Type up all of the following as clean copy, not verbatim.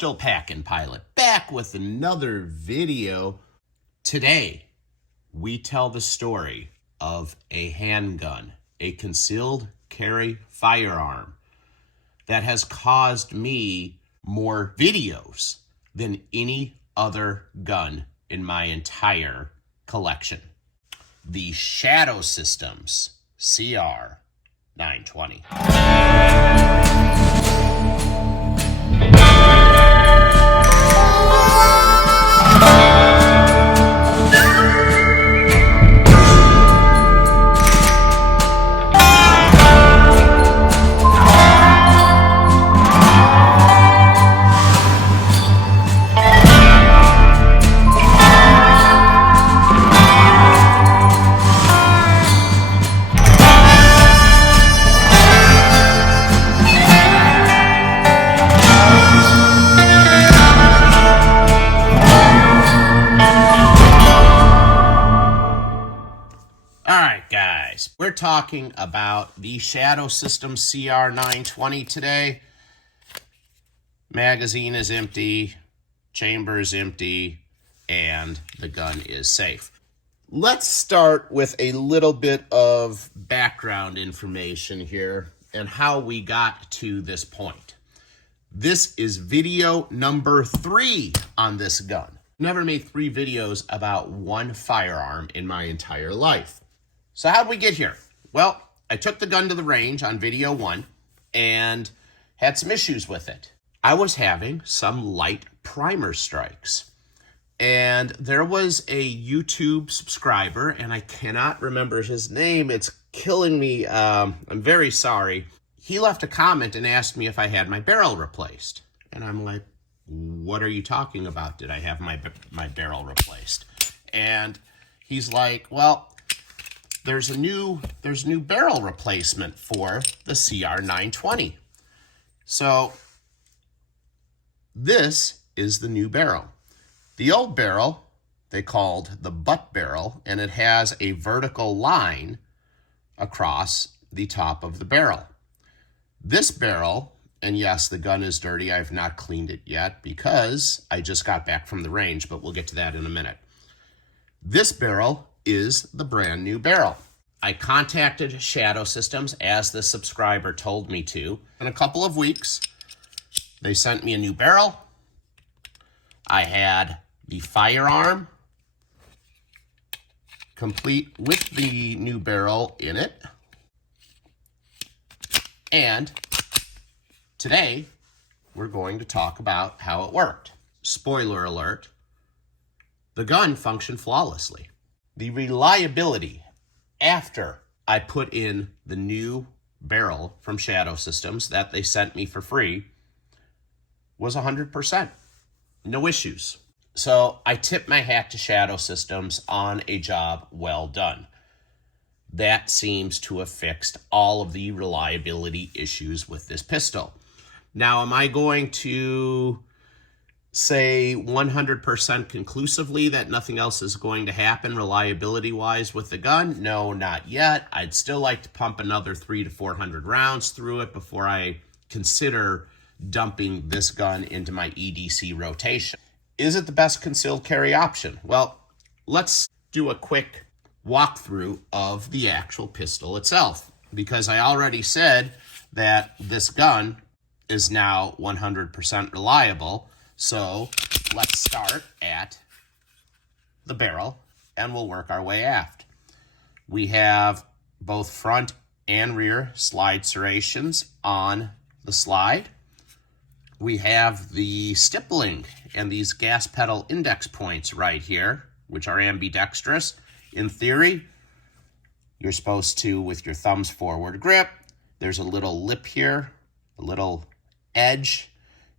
Still Packin' Pilot, back with another video. Today, we tell the story of a handgun, a concealed carry firearm that has caused me more videos than any other gun in my entire collection. The Shadow Systems CR920. We're talking about the Shadow Systems CR920 today. Magazine is empty, chamber is empty, and the gun is safe. Let's start with a little bit of background information here and how we got to this point. This is video number 3 on this gun. Never made 3 videos about one firearm in my entire life. So how'd we get here? Well, I took the gun to the range on video 1 and had some issues with it. I was having some light primer strikes. And there was a YouTube subscriber, and I cannot remember his name. It's killing me. I'm very sorry. He left a comment and asked me if I had my barrel replaced. And I'm like, what are you talking about? Did I have my barrel replaced? And he's like, well, there's new barrel replacement for the CR920. So this is the new barrel. The old barrel they called the butt barrel, and it has a vertical line across the top of the barrel. This barrel, and yes, the gun is dirty. I've not cleaned it yet because I just got back from the range, but we'll get to that in a minute. This barrel is the brand new barrel. I contacted Shadow Systems as the subscriber told me to. In a couple of weeks, they sent me a new barrel. I had the firearm complete with the new barrel in it. And today, we're going to talk about how it worked. Spoiler alert, the gun functioned flawlessly. The reliability after I put in the new barrel from Shadow Systems that they sent me for free was 100%. No issues. So I tip my hat to Shadow Systems on a job well done. That seems to have fixed all of the reliability issues with this pistol. Now, am I going to say 100% conclusively that nothing else is going to happen reliability-wise with the gun? No, not yet. I'd still like to pump another 300 to 400 rounds through it before I consider dumping this gun into my EDC rotation. Is it the best concealed carry option? Well, let's do a quick walkthrough of the actual pistol itself, because I already said that this gun is now 100% reliable. So let's start at the barrel and we'll work our way aft. We have both front and rear slide serrations on the slide. We have the stippling and these gas pedal index points right here, which are ambidextrous. In theory, you're supposed to, with your thumbs forward grip, there's a little lip here, a little edge,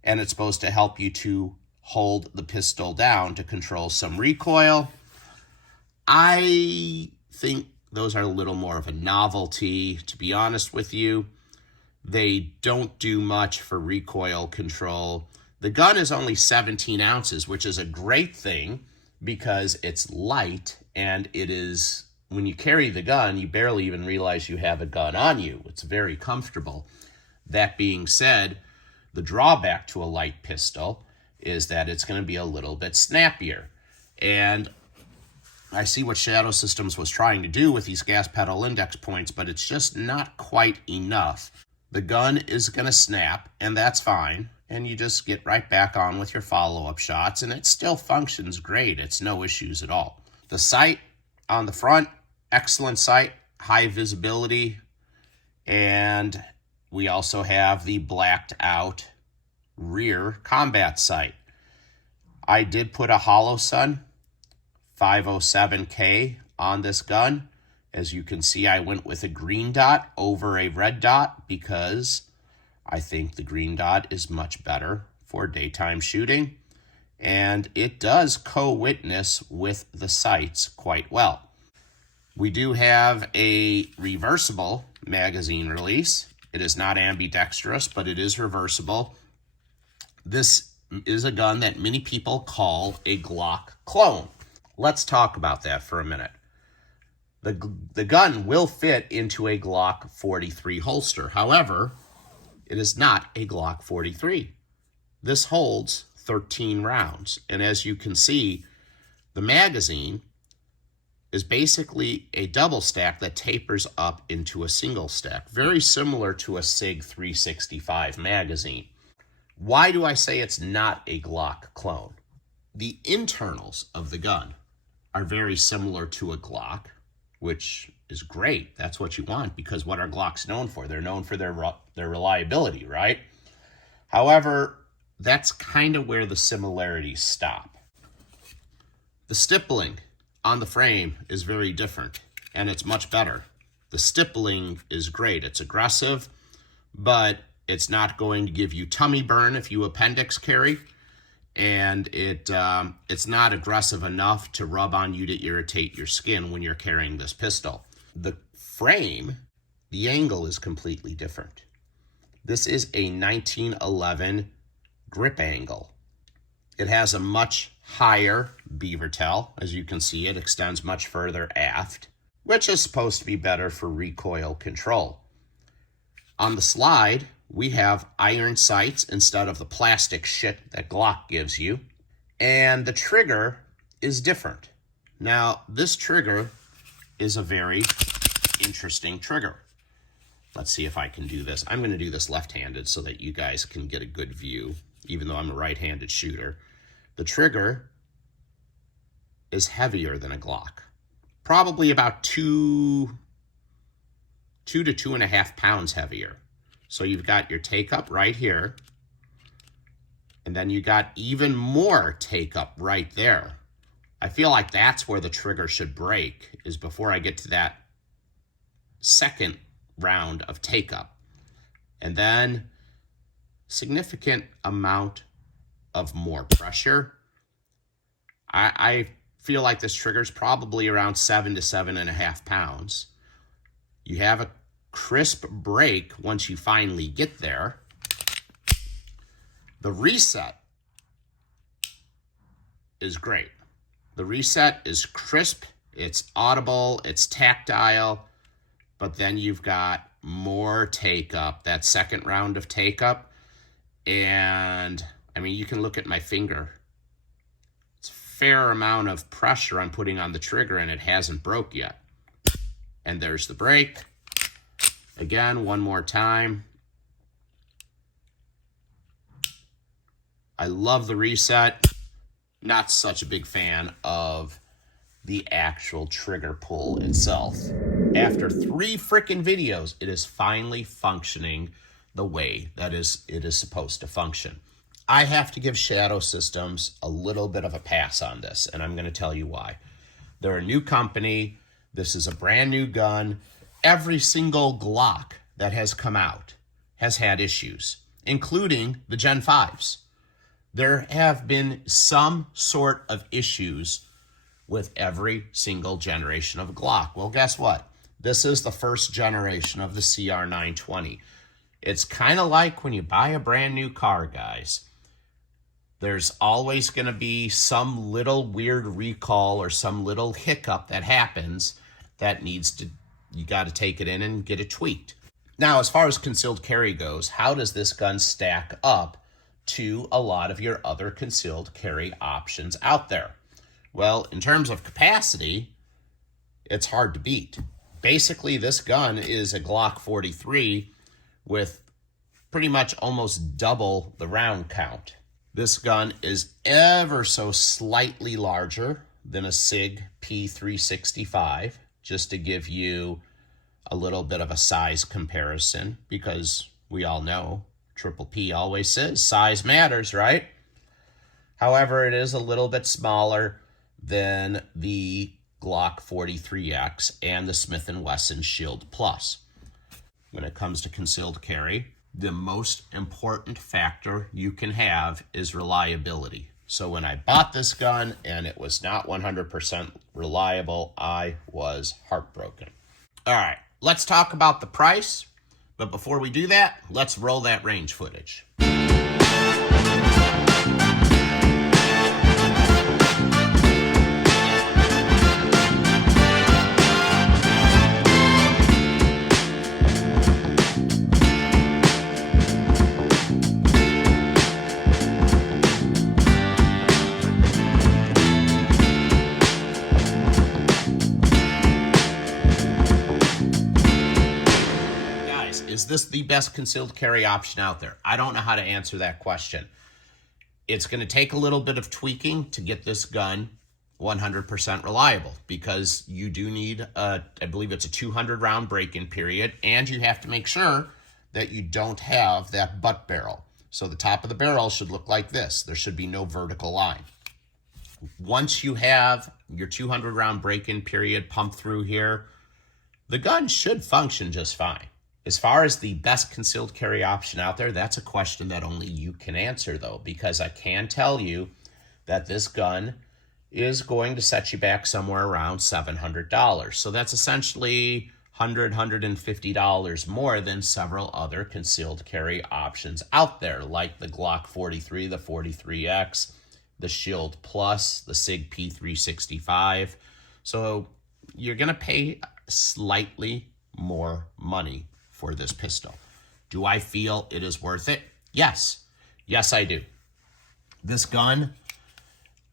and it's supposed to help you to hold the pistol down to control some recoil. I think those are a little more of a novelty, to be honest with you. They don't do much for recoil control. The gun is only 17 ounces, which is a great thing because it's light, and it is, when you carry the gun, you barely even realize you have a gun on you. It's very comfortable. That being said, the drawback to a light pistol is that it's going to be a little bit snappier. And I see what Shadow Systems was trying to do with these gas pedal index points, but it's just not quite enough. The gun is going to snap, and that's fine. And you just get right back on with your follow-up shots, and it still functions great. It's no issues at all. The sight on the front, excellent sight, high visibility, and we also have the blacked out rear combat sight. I did put a Holosun 507K on this gun. As you can see, I went with a green dot over a red dot because I think the green dot is much better for daytime shooting, and it does co-witness with the sights quite well. We do have a reversible magazine release. It is not ambidextrous, but it is reversible. This is a gun that many people call a Glock clone. Let's talk about that for a minute. The gun will fit into a Glock 43 holster. However, it is not a Glock 43. This holds 13 rounds. And as you can see, the magazine is basically a double stack that tapers up into a single stack, very similar to a SIG 365 magazine. Why do I say it's not a Glock clone? The internals of the gun are very similar to a Glock, which is great. That's what you want, because what are Glocks known for? They're known for their reliability, right? However, that's kind of where the similarities stop. The stippling on the frame is very different, and it's much better. The stippling is great. It's aggressive, but it's not going to give you tummy burn if you appendix carry, and it's not aggressive enough to rub on you to irritate your skin when you're carrying this pistol. The frame, the angle is completely different. This is a 1911 grip angle. It has a much higher beaver tail. As you can see, it extends much further aft, which is supposed to be better for recoil control. On the slide, we have iron sights instead of the plastic shit that Glock gives you. And the trigger is different. Now, this trigger is a very interesting trigger. Let's see if I can do this. I'm going to do this left-handed so that you guys can get a good view, even though I'm a right-handed shooter. The trigger is heavier than a Glock. Probably about 2 to 2.5 pounds heavier. So you've got your take-up right here, and then you got even more take-up right there. I feel like that's where the trigger should break, is before I get to that second round of take-up. And then significant amount of more pressure. I feel like this trigger is probably around 7 to 7.5 pounds. You have a crisp break once you finally get there. The reset is great. The reset is crisp, it's audible, it's tactile, but then you've got more take-up, that second round of take-up, and I mean, you can look at my finger. It's a fair amount of pressure I'm putting on the trigger, and it hasn't broke yet. And there's the break. Again, one more time. I love the reset. Not such a big fan of the actual trigger pull itself. After 3 freaking videos, it is finally functioning the way that it is supposed to function. I have to give Shadow Systems a little bit of a pass on this, and I'm going to tell you why. They're a new company. This is a brand new gun. Every single Glock that has come out has had issues, including the Gen 5s. There have been some sort of issues with every single generation of Glock. Well, guess what? This is the first generation of the CR920. It's kind of like when you buy a brand new car, guys. There's always going to be some little weird recall or some little hiccup that happens that you got to take it in and get it tweaked. Now, as far as concealed carry goes, how does this gun stack up to a lot of your other concealed carry options out there? Well, in terms of capacity, it's hard to beat. Basically, this gun is a Glock 43 with pretty much almost double the round count. This gun is ever so slightly larger than a SIG P365, just to give you a little bit of a size comparison, because we all know Triple P always says size matters, right? However, it is a little bit smaller than the Glock 43X and the Smith & Wesson Shield Plus. When it comes to concealed carry, the most important factor you can have is reliability. So when I bought this gun and it was not 100% reliable, I was heartbroken. All right, let's talk about the price. But before we do that, let's roll that range footage. Is this the best concealed carry option out there? I don't know how to answer that question. It's going to take a little bit of tweaking to get this gun 100% reliable, because you do need, I believe it's a 200 round break-in period, and you have to make sure that you don't have that butt barrel. So the top of the barrel should look like this. There should be no vertical line. Once you have your 200 round break-in period pumped through here, the gun should function just fine. As far as the best concealed carry option out there, that's a question that only you can answer, though, because I can tell you that this gun is going to set you back somewhere around $700. So that's essentially $100, $150 more than several other concealed carry options out there, like the Glock 43, the 43X, the Shield Plus, the SIG P365. So you're going to pay slightly more money for this pistol. Do I feel it is worth it? Yes. Yes, I do. This gun,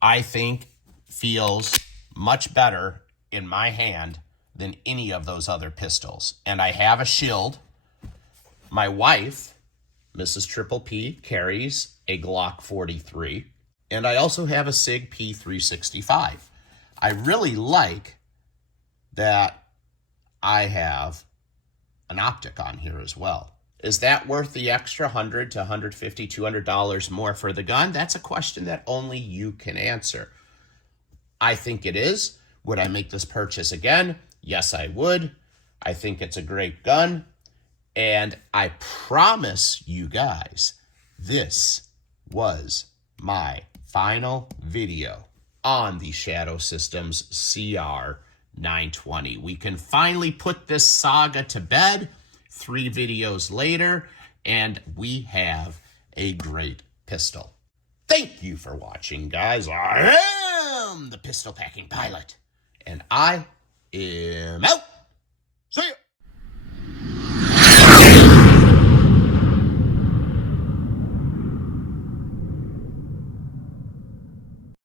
I think, feels much better in my hand than any of those other pistols. And I have a Shield. My wife, Mrs. Triple P, carries a Glock 43. And I also have a SIG P365. I really like that I have an optic on here as well. Is that worth the extra $100 to $150, $200 more for the gun? That's a question that only you can answer. I think it is. Would I make this purchase again? Yes, I would. I think it's a great gun. And I promise you guys, this was my final video on the Shadow Systems CR920. We can finally put this saga to bed 3 videos later, and we have a great pistol. Thank you for watching, guys. I am the Pistol Packing Pilot, and I am out.